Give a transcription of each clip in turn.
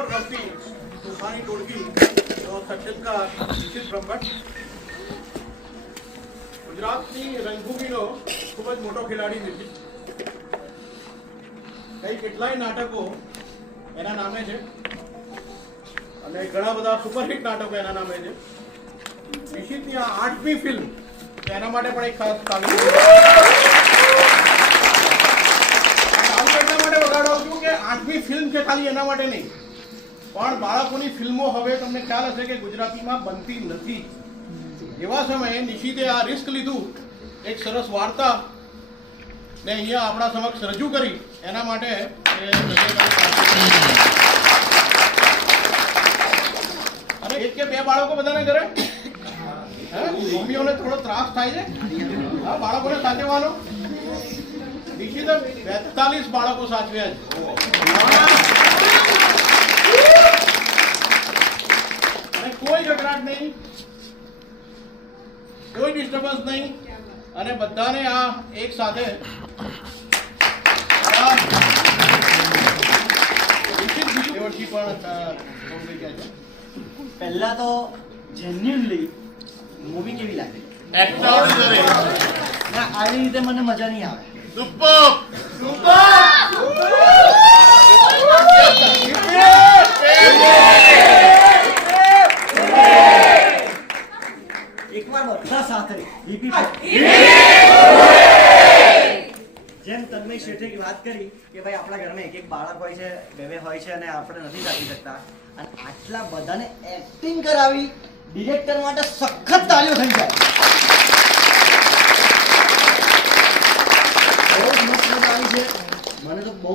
પર રમતી તોફાની ટોળકી સજ્જનકાર નિશિત બ્રહ્મભટ્ટ ગુજરાતની રંગભૂમિનો ખૂબ જ મોટો ખેલાડી નિશિત. કઈ કેટલાય નાટકો એના નામે છે અને ઘણા બધા સુપરહિટ નાટકો એના નામે છે. નિશિતની આ 8મી ફિલ્મ એના માટે પણ એક ખાસ તાલીમ એટલા માટે વગાડું છું કે 8મી ફિલ્મ છે ખાલી એના માટે નહીં, પણ બાળકોની ફિલ્મો હવે તમને ખ્યાલ હશે કે ગુજરાતીમાં બનતી નથી. એવા સમયે નિશિતે આ રિસ્ક લીધું, એક સરસ વાર્તા ને અહીંયા આપણા સમક્ષ રજૂ કરી. એના માટે અને એક કે બે બાળકો બધાને ઘરે મમ્મીઓને થોડો ત્રાસ થાય છે હા બાળકોને સાચવવાનો. નિશિતે 42 બાળકો સાચવ્યા છે અને કોઈ ગભરાટ નહીં, કોઈ ડિસ્ટર્બન્સ નહીં અને બધાને આ એક સાથે પહેલા તો જેન્યુઅનલી મૂવી કેવી લાગી? આવી રીતે મને મજા નહીં આવે. એકવાર બધા સાથે જેમ તન્મય શેઠે વાત કરી કે ભાઈ આપણા ઘરમાં એક બાળક હોય છે, બે હોય છે અને આપણે નથી રાખી શકતા, અને આટલા બધાને એક્ટિંગ કરાવી ડિરેક્ટર માટે સખત તાળીઓ થઈ જાય. બહુ જ મસ્ત મજા આવી છે. મને તો બહુ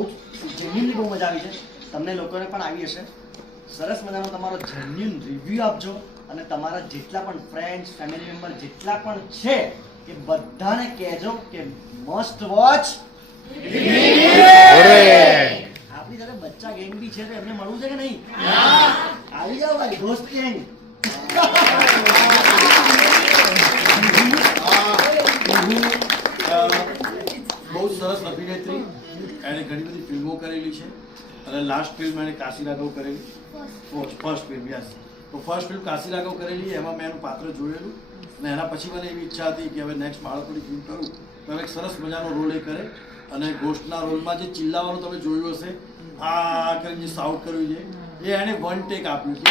જેન્યુઅનલી બહુ મજા આવી છે. તમને લોકોને પણ આવી હશે. સરસ મજાનો તમારો જેન્યુઅન રિવ્યુ આપજો અને તમારા જેટલા પણ ફ્રેન્ડ્સ ફેમિલી મેમ્બર જેટલા પણ છે એ બધાને કહેજો કે મસ્ટ વોચ. આપણી સાથે બચ્ચા ગેંગ બી છે તો એમને મળવું છે કે નહીં? આવી જાઓ ભાઈ, દોસ્ત ગેંગ. બહુ સરસ અભિનેત્રી, એણે ઘણી બધી ફિલ્મો કરેલી છે અને લાસ્ટ ફિલ્મ એણે કાશી રાઘવ કરેલી. ફર્સ્ટ ફિલ્મ યસ, તો ફર્સ્ટ ફિલ્મ કાશી રાઘવ કરેલી, એમાં મેં એનું પાત્ર જોયેલું અને એના પછી મને એવી ઈચ્છા હતી કે હવે નેક્સ્ટ બાળકોની ફિલ્મ કરું તો હવે એક સરસ મજાનો રોલ એ કરે. અને ગોસ્ટના રોલમાં જે ચિલ્લાવાનું તમે જોયું હશે, આ કરીને જે સાઉટ કર્યું છે એ એણે વન ટેક આપ્યું છે.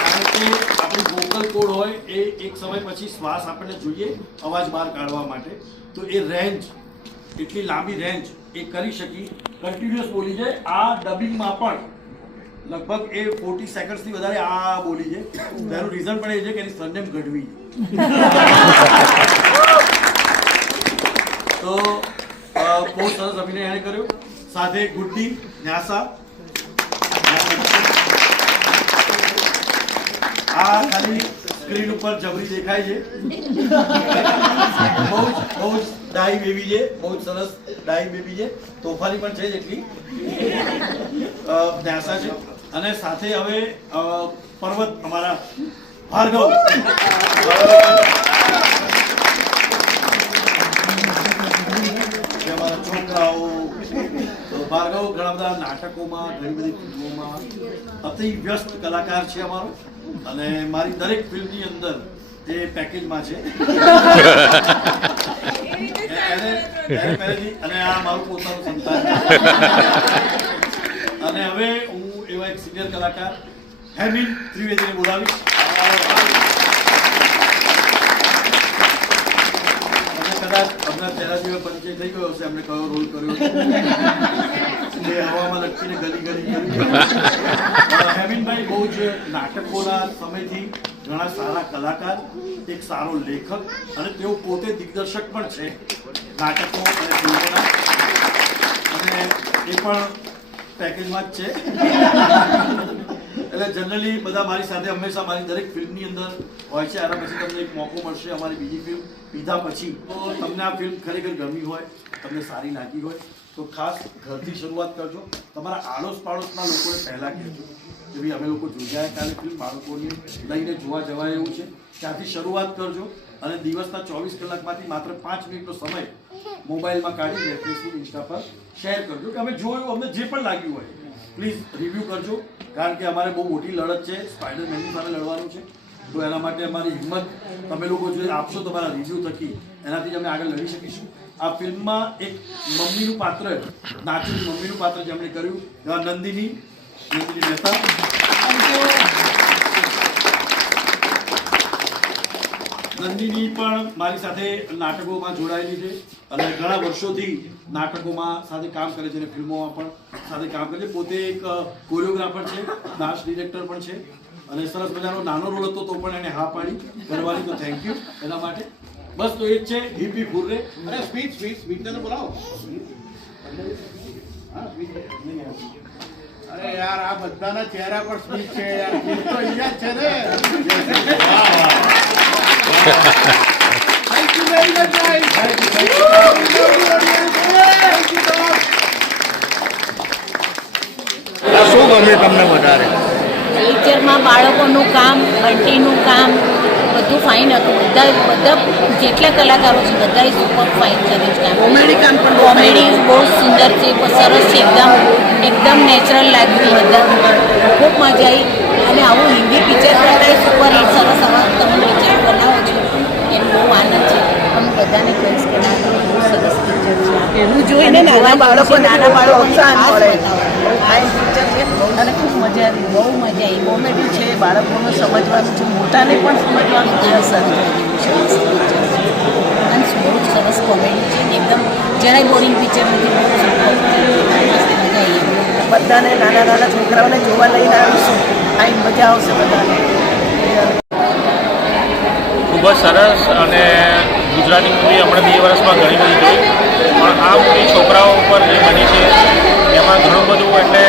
કારણ કે આપણી વોકલ કોડ હોય એ એક સમય પછી શ્વાસ આપણને જોઈએ અવાજ બહાર કાઢવા માટે, તો એ રેન્જ એટલી લાંબી રેન્જ એ કરી શકી, કન્ટિન્યુઅસ બોલી જાય. આ ડબિંગમાં પણ લગભગ એ 40 સેકન્ડ્સથી વધારે આ બોલી છે. તેનું રીઝન પણ એ છે કે એની સરનેમ ગઢવી. તો બહુ સરસ અભિનય એણે કર્યો. સાથે ગુડ્ડી ન્યાસા, આ ખાલી સ્ક્રીન ઉપર જબરી દેખાય છે. બહુ જ ડાઈ બેબી છે, બહુ જ સરસ ડાઈ બેબી છે, તોફાની પણ છે જેટલી ન્યાસા છે. અને સાથે હવે પર્વત અમારા ભાર્ગવ, અમારા છોકરાઓ ભાર્ગવ ઘણા બધા નાટકોમાં ઘણી બધી ફિલ્મોમાં અતિ વ્યસ્ત કલાકાર છે અમારો, અને મારી દરેક ફિલ્મની અંદર એ પેકેજમાં છે. અને આ મારું પોતાનું સંતાન. અને હવે હું એવા એક સિનિયર કલાકાર હેમિન ત્રિવેદીને બોલાવીશ. અને કદાચ હમણાં તેરા જેવો પરિચય થઈ ગયો હશે, એમને કયો રોલ કર્યો એ હવામાં લટકીને ગલી કર્યું. હેમિનભાઈ બહુ જ નાટકોના સમયથી ઘણા સારા કલાકાર, એક સારો લેખક અને તેઓ પોતે દિગ્દર્શક પણ છે નાટકો અને ફિલ્મોના, અને એ પણ પેકેજમાં જ છે. એટલે જનરલી બધા મારી સાથે હંમેશા મારી દરેક ફિલ્મની અંદર હોય છે. આના પછી તમને એક મોકો મળશે અમારી બીજી ફિલ્મ પીધા પછી. તો તમને આ ફિલ્મ ખરેખર ગમી હોય, તમને સારી લાગી હોય તો ખાસ ઘરથી શરૂઆત કરજો. તમારા આડોશ પાડોશના લોકોને પહેલાં કહેજો કે ભાઈ અમે લોકો જોઈ કાલે ફિલ્મ, બાળકોને લઈને જોવા જવાય એવું છે. ત્યાંથી શરૂઆત કરજો અને દિવસના 24 કલાકમાંથી માત્ર 5 મિનિટનો સમય મોબાઈલમાં કાઢીને ફેસબુક ઇન્સ્ટા પર શેર કરજો કે અમે જોયું, અમને જે પણ લાગ્યું હોય પ્લીઝ રિવ્યૂ કરજો, કારણ કે અમારે બહુ મોટી લડત છે, સ્પાઈડરમેનની સામે લડવાનું છે. તો એના માટે અમારી હિંમત તમે લોકો જો આપશો તમારા રિવ્યૂ થકી, એનાથી જ અમે આગળ લડી શકીશું. આ ફિલ્મમાં એક મમ્મીનું પાત્ર, નાચુની મમ્મીનું પાત્ર જેમણે કર્યું, એવા નંદિની મહેતા. નંદિની પણ મારી સાથે નાટકોમાં જોડાયેલી છે અને ઘણા વર્ષોથી નાટકોમાં સાથે કામ કરે છે અને ફિલ્મોમાં પણ સાથે કામ કરે છે. પોતે એક કોરિયોગ્રાફર છે, ડાન્સ ડિરેક્ટર પણ છે અને સરસ મજાનો નાનો રોલ હતો તો પણ એને હા પાડી કરવાની. તો થેન્ક યુ એના માટે. બસ તો એ જ છે, હિપ હિપ હુર્રે. અરે સ્પીચ ને બોલાવો. અરે યાર, આ બધાના ચહેરા પર સ્પીચ છે યાર, સ્પીચ તો અહીંયા જ છે ને. Thank you very much, guys. Thank you. શું ગમે તમને વધારે? પિક્ચરમાં બાળકોનું કામ, બંટીનું કામ બધું ફાઇન હતું. બધા જેટલા કલાકારો છે બધાએ સુપર ફાઇન કર્યું છે. કોમેડી બહુ સુંદર છે, સરસ છે, એકદમ નેચરલ લાગ્યું. બધા ખૂબ મજા આવી. અને આવું હિન્દી પિક્ચર કરતાં સુપર હિટ સરસ આવા તમે પિક્ચર બનાવો છો એમ બહુ આનંદ છે. અમે બધાને કહીશ કે ના, તમે બહુ સરસ પિક્ચર છે. એનું જોઈને નાના બાળકોને પ્રોત્સાહન મળે. અને ખૂબ મજા આવી, બહુ મજા આવી. કોમેડી છે, બાળકોને સમજવાનું છે, મોટાને પણ સમજવાનું છે. અને બહુ સરસ કોમેડી છે ને, એકદમ જરાય બોરિંગ પિક્ચર નથી. બહુ મજા આવી. બધાને નાના છોકરાઓને જોવા લઈને આવીશું, આઈ મજા આવશે બધાને. ખૂબ જ સરસ. અને ગુજરાતી મૂવી હમણાં 2 વર્ષમાં ઘણી બધી જોઈ, પણ આ મૂવી છોકરાઓ ઉપર જે બની છે એમાં ઘણું બધું એટલે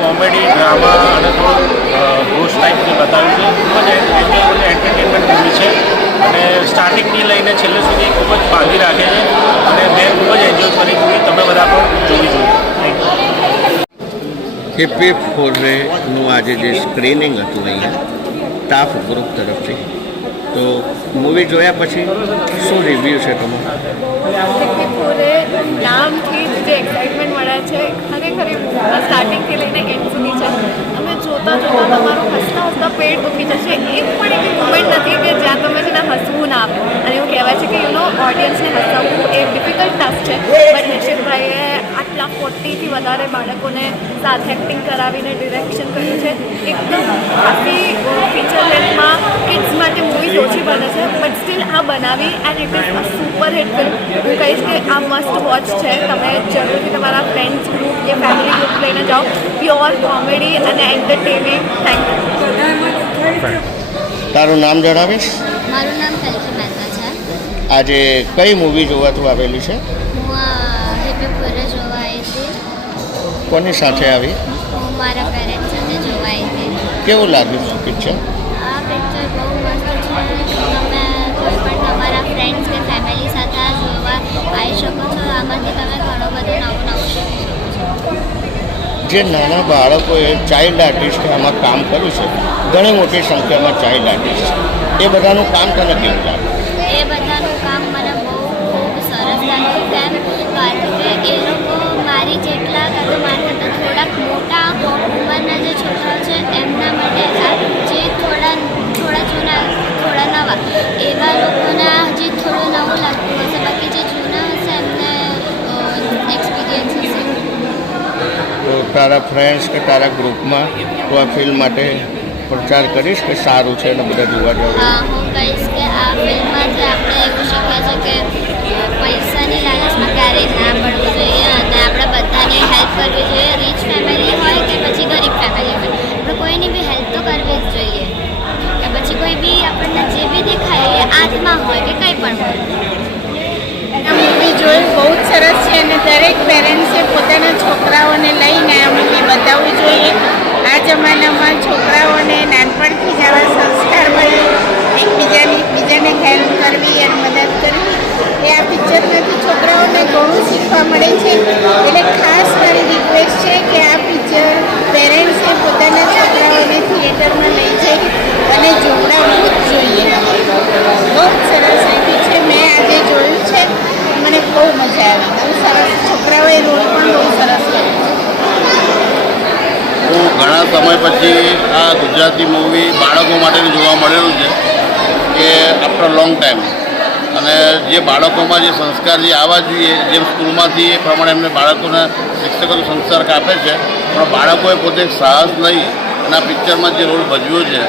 કોમેડી, ડ્રામા અને થોડું ઘોષ ટાઈપ જે બતાવ્યું છે. ખૂબ જ એન્ટરટેનમેન્ટ મૂવી છે અને સ્ટાર્ટિંગથી લઈને છેલ્લે સુધી ખૂબ જ બાંધી રાખે છે અને મેં ખૂબ જ એન્જોય કરી મૂવી. તમે બધા પણ જોવી જોઈએ. Thank you. હિપ હિપ હુર્રેનું આજે જે સ્ક્રીનિંગ હતું અહીંયા તાફ ગ્રુપ તરફથી, તો મૂવી જોયા પછી શું રિવ્યૂ છે તમારું? પૂરે નામથી જે એક્સાઇટમેન્ટ મળે છે ખરેખર સ્ટાર્ટિંગથી લઈને એન્ડ સુધી છે. તમે જોતા તમારું હસતા પેટ દુખી જશે. એક પણ એવી મુમેન્ટ નથી કે જ્યાં તમે છે ને હસવું ના આવે. અને એવું કહેવાય છે કે ઓડિયન્સને હસાવવું એ ડિફિકલ્ટ ટાસ્ક છે, બટ નિશિતભાઈએ આટલા 40થી વધારે બાળકોને સાથે એક્ટિંગ કરાવીને ડિરેક્શન કર્યું છે. એકદમ ખાસી ફીચર લેન્થમાં કિડ્સ માટે મૂવીઝ ઓછી બને છે, બટ સ્ટીલ આ બનાવી and it is a super hit film. હું કહીશ કે આ મસ્ટ વોચ છે. તમે જરૂરથી તમારા ફ્રેન્ડ્સ ગ્રુપ કે ફેમિલી ગ્રુપ લઈને જાઓ. પ્યોર કોમેડી અને એન્ટરટેનિંગ. Thank you. તારું નામ જણાવીશ? મારું નામ કલ્કી મહેતા છે. આજે કઈ મૂવી જોવા તું આવેલી છે? હું હિપ હિપ હુર્રે જોવા આવી હતી. કોની સાથે આવી? હું મારા પેરેન્ટ્સ સાથે જોવા આવી હતી. કેવું લાગ્યું પિક્ચર? આ પિક્ચર બહુ મસ્ત છે. તમે કોઈ પણ તમારા ફ્રેન્ડ્સ કે ફેમિલી સાથે આ જોવા આવી શકો છો. આમાંથી તમે ઘણું બધું નવું શીખી શકો છો. જે નાના બાળકોએ ચાઇલ્ડ આર્ટિસ્ટે આમાં કામ કર્યું છે, ઘણી મોટી સંખ્યામાં ચાઇલ્ડ આર્ટિસ્ટ, એ બધાનું કામ તને કેવું લાગે? એ બધાનું કામ મને ખૂબ સરસ લાગ્યું. કેમ? કારણ કે એ લોકો મારી જેટલા કાં તો મારા કરતાં થોડાક મોટા ઉંમરના જે છોકરાઓ છે એમના માટે જે થોડા જૂના થોડા નવા એવા લોકોને હજી થોડું નવું લાગતું હશે. બાકી જે જૂના હશે એમને એક્સપિરિયન્સ હશે. તો તારા ફ્રેન્ડ્સ કે તારા ગ્રુપમાં તો આ ફિલ્મ માટે પ્રચાર કરીશ કે સારું છે અને બધા જોવા જવું? હું કહીશ કે આ ફિલ્મમાંથી આપણે એવું શીખ્યા છે કે પૈસાની લાલચમાં ક્યારેય ના પડવું જોઈએ અને આપણે બધાને હેલ્પ કરવી જોઈએ. રીચ ફેમિલી હોય કે પછી ગરીબ ફેમિલી હોય, આપણે કોઈની બી હેલ્પ તો કરવી જ જોઈએ. કે પછી કોઈ બી આપણને જે બી દેખાય એ આત્મા હોય કે કંઈ પણ હોય. આ મૂવી જોઈ બહુ જ સરસ છે અને દરેક પેરેન્ટ્સે પોતાના છોકરાઓને લઈને આ મૂવી બતાવવી જોઈએ. આ જમાનામાં છોકરાઓને નાનપણથી જ આવા સંસ્કાર મળે, બીજાને હેલ્પ કરવી અને મદદ કરવી, એ આ પિક્ચરમાંથી છોકરાઓને ઘણું શીખવા મળે છે. એટલે ખાસ મારી રિક્વેસ્ટ છે કે આ પિક્ચર પેરેન્ટ્સે પોતાના છોકરાઓને થિયેટરમાં લઈ જઈ અને જોવડાવવું જ જોઈએ. બહુ જ સરસ આપ્યું છે. મેં આજે જોયું છે, મને બહુ મજા ગુજરાતી મૂવી બાળકો માટેનું જોવા મળેલું છે કે આફ્ટર લોંગ ટાઈમ, અને જે બાળકોમાં જે સંસ્કાર જે આવવા જોઈએ જેમ સ્કૂલમાંથી એ પ્રમાણે એમને બાળકોને શિક્ષકો સંસ્કાર આપે છે, પણ બાળકોએ પોતે એક સાહસ લઈ અને આ પિક્ચરમાં જે રોલ ભજવ્યો છે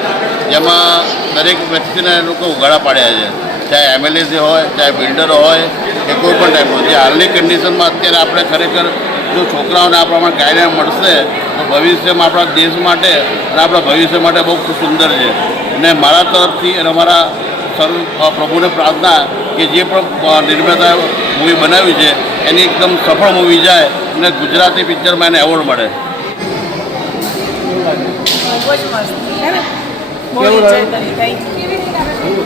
જેમાં દરેક વ્યક્તિને એ લોકો ઉઘાડા પાડ્યા છે, ચાહે એમએલએ હોય, ચાહે બિલ્ડરો હોય કે કોઈ પણ ટાઈપનો. જે હાલની કન્ડિશનમાં અત્યારે આપણે ખરેખર જો છોકરાઓને આ પ્રમાણે ગાઈડન્સ મળશે તો ભવિષ્યમાં આપણા દેશ માટે અને આપણા ભવિષ્ય માટે બહુ ખૂબ સુંદર છે. અને મારા તરફથી અને અમારા સર્વ પ્રભુને પ્રાર્થના કે જે પણ નિર્માતા મૂવી બનાવી છે એની એકદમ સફળ મૂવી જાય અને ગુજરાતી પિક્ચરમાં એને એવોર્ડ મળે. બહુ જ મસ્ત. બહુ એન્જોય કરી. Thank you.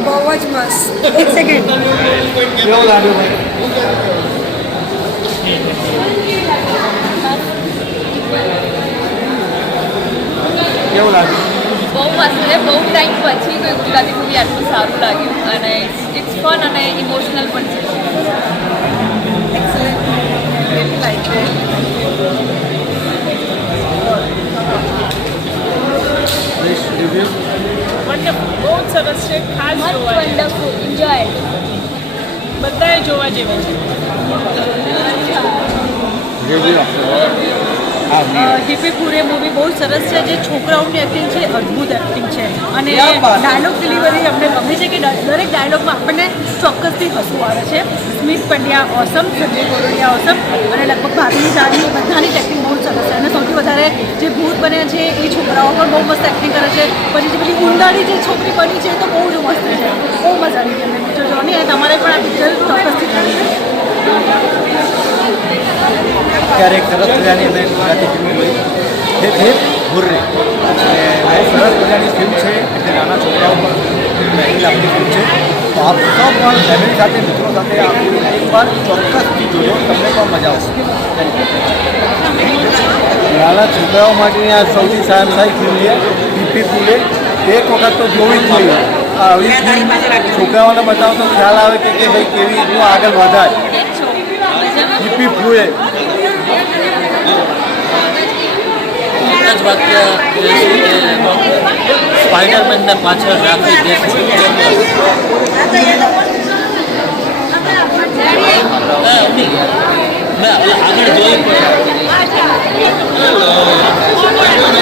બહુ જ મસ્ત. એક સેકન્ડ. કેવું લાગ્યું ભાઈ? કેવું લાગ્યું? બહુ મસ્ત છે. બહુ ટાઈમ પછી કોઈ ગુજરાતી મૂવી આટલું સારું લાગ્યું અને ઇટ્સ ફન અને ઇમોશનલ પણ છે. એક્સલેન્ટ. Really like it. બહુ જ સરસ છે. ખાસ જોવા વન્ડરફુલ એન્જોય. બધાએ જોવા જેવા છે. ટીપી પૂરે મૂવી બહુ સરસ છે. જે છોકરાઓની એક્ટિંગ છે અદ્ભુત એક્ટિંગ છે અને ડાયલોગ ડિલિવરી અમને ગમે છે કે દરેક ડાયલોગમાં આપણને ચોક્કસથી હસવું આવે છે. સ્મિત પંડ્યા ઓસમ, સંજય કોરોડિયા ઓસમ અને લગભગ ભાગની ચારની બધાની એક્ટિંગ બહુ સરસ છે. અને સૌથી વધારે જે ભૂત બન્યા છે એ છોકરાઓ પણ બહુ મસ્ત એક્ટિંગ કરે છે. પછી જે પેલી ઊંડાડી જે છોકરી બની છે તો બહુ જ મસ્ત છે. બહુ મજા આવી ગઈ અમને પિક્ચર જોવાની અને તમારે પણ આ પિક્ચર ચોક્કસથી જોવું છે. ત્યારે એક સરસ મજાની અમે ગુજરાતી ફિલ્મ જોઈ તે છે હુર્રે. અને બહુ સરસ મજાની ફિલ્મ છે, એટલે નાના છોકરાઓ પણ પહેલી આપણી ફિલ્મ છે. તો આપ સૌ પણ ફેમિલી સાથે મિત્રો સાથે આ ફિલ્મ એકવાર ચોક્કસથી જોજો, તમને પણ મજા આવશે. નાના છોકરાઓ માટેની આ સૌથી સારી ફિલ્મ છે ટીપી પુલે. એક વખત તો જોવી જ જોઈએ. આવી ફિલ્મ છોકરાઓને બતાવો તો ખ્યાલ આવે કે ભાઈ કેવી રીતનું આગળ વધાય. ટીપી પુલે એક જ વાક્ય સ્પાઈડરમેનને પાછળ રાખી દે છે. મેં આગળ જોઈ છોકરાઓને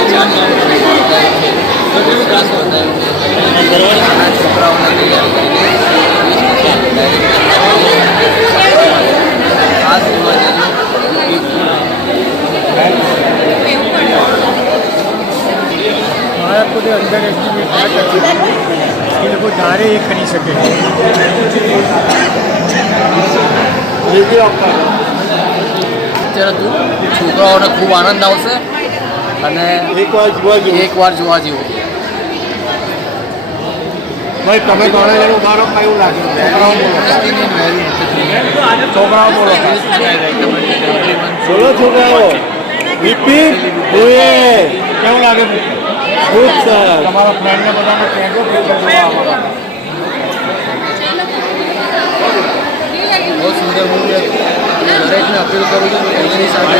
બાળકોને અંડર એસ્ટિમેટ ના કરવું, એ લોકો ધારે એ કરી શકે. પિક્ચર હતું, છોકરાઓને ખૂબ આનંદ આવશે અને એકવાર જોવા જેવું. ભાઈ તમે ગણેલું મારો કેવું લાગ્યું? છોકરાઓ બોલો બોલો છોકરાઓ. રિપીટ કેવું લાગે? ખૂબ સરસ. તમારા ફ્રેન્ડને બધાને કહેજો પિક્ચર જોવા આવવા. બહુ સુંદર મૂવી હતું અને દરેકને અપીલ કરું છું કે એની સાથે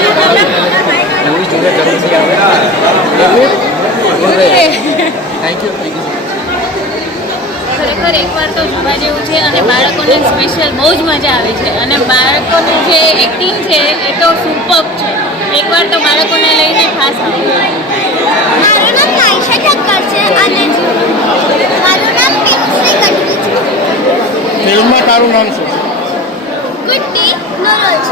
મૂવી જોડે જરૂરથી આવે. Thank you. ખરેખર એકવાર તો જોવા જેવું છે અને બાળકોને સ્પેશિયલ બહુ જ મજા આવે છે અને બાળકોનું જે એક્ટિંગ છે એ તો સુપર છે. એકવાર તો બાળકોને લઈને ખાસ આવવું. મારું નામ નાઈશા ઠક્કર છે અને મારું નામ પિન્સી ગઢવી છે. ફિલ્મમાં તારું નામ શું? ગુડ્ડી નરોજ.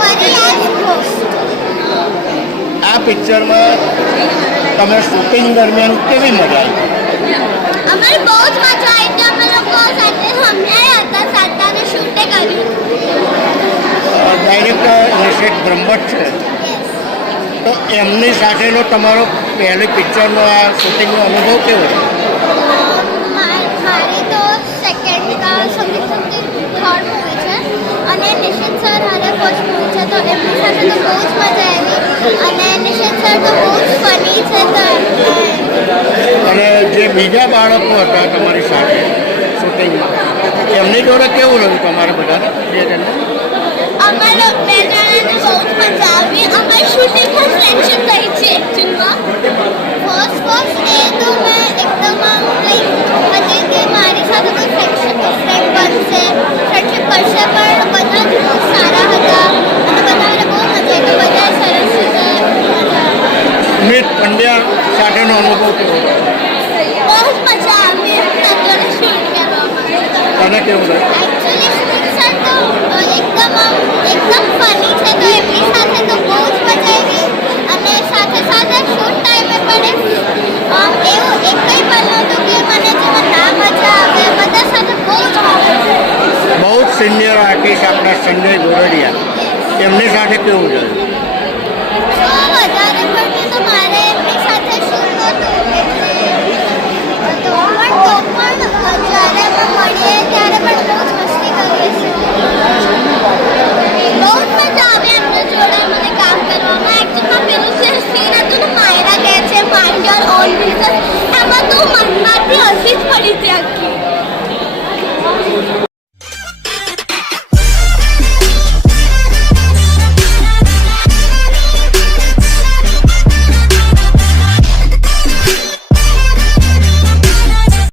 પરિયાસ ઘોષ. આ પિક્ચરમાં તમે શૂટિંગ દરમિયાન કેવી મજા આવી? અમારે બહુ જ મજા આવી હતી. અમે લોકો સાથે સમજાયા હતા સાથે અને શૂટે કર્યું. ડાયરેક્ટર નિશિત બ્રહ્મભટ્ટ છે, તો એમની સાથેનો તમારો પહેલી પિક્ચરનો આ શૂટિંગનો અનુભવ કેવો છે? મારી તો સેકન્ડ કા થર્ડ મૂવી છે અને નિશિત સર હારે ફર્સ્ટ મૂવી છે, તો એમની સાથે તો બહુ જ મજા આવી અને નિશિત સર તો બહુ જ ફની છે. અને જે બીજા બાળકો હતા તમારી સાથે શૂટિંગમાં, એમની જોડે કેવું રહ્યું તમારે બધાને? અમારે બે જણાને બહુ જ મજા આવી. અમારી શૂટિંગમાં સિલેક્શન થઈ છે એકચ્યુઅલમાં. ફર્સ્ટ ઓફકોર્સ એ તો મેં એકદમ આમ લાઈક હતી કે મારી સાથે કોઈ ફ્રેન્ડ બનશે ફ્રેન્ડશિપ કરશે પણ બધા જ બહુ સારા હતા અને બધાને બહુ મજા આવી બધા સરસ રીતે સ્મિત પંડ્યા સાથેનો અનુભવ કેવો રહ્યો? બહુ જ મજા આવી તને શું કહેવામાં તને કેવું રહ્યું? એકચ્યુઅલી સ્મિત સર તો એકદમ ફની છે તો એમની સાથે તો બહુ જ મજા આવી અને સાથે સાથે શૂટ ટાઈમે પણ એવું એક કંઈ પણ નહોતું કે મને જેમાં ના મજા આવે બધા સાથે બહુ જ મજા આવી બહુ જ સિનિયર આર્ટિસ્ટ આપણા સંજય ગોરડિયા, એમની સાથે કેવું રહ્યું?